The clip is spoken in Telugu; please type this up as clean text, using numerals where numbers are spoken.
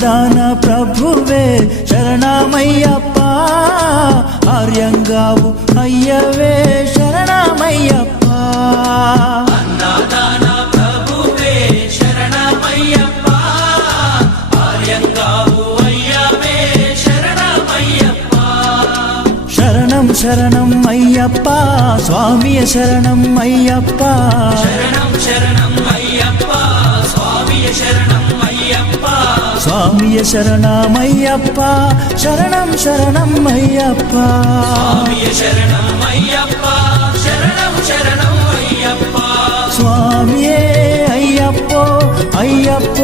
అన్నదాన ప్రభువే శరణమయ్యప్ప, ఆర్యంగావు అయ్యవే శరణమయ్యప్ప. అన్నదాన ప్రభువే శరణమయ్యప్ప, ఆర్యంగావు అయ్యవే శరణమయ్యప్ప. శరణం శరణం అయ్యప్ప, స్వామియ శరణం అయ్యప్ప. శరణం శరణం అయ్యప్ప, స్వామియ శరణం అయ్యప్ప. స్వామియ శరణమయ్యప్ప, శరణం శరణం అయ్యప్ప. స్వామియ శరణం అయ్యప్ప, శరణం శరణం అయ్యప్ప. స్వామియే అయ్యప్పో అయ్యప్ప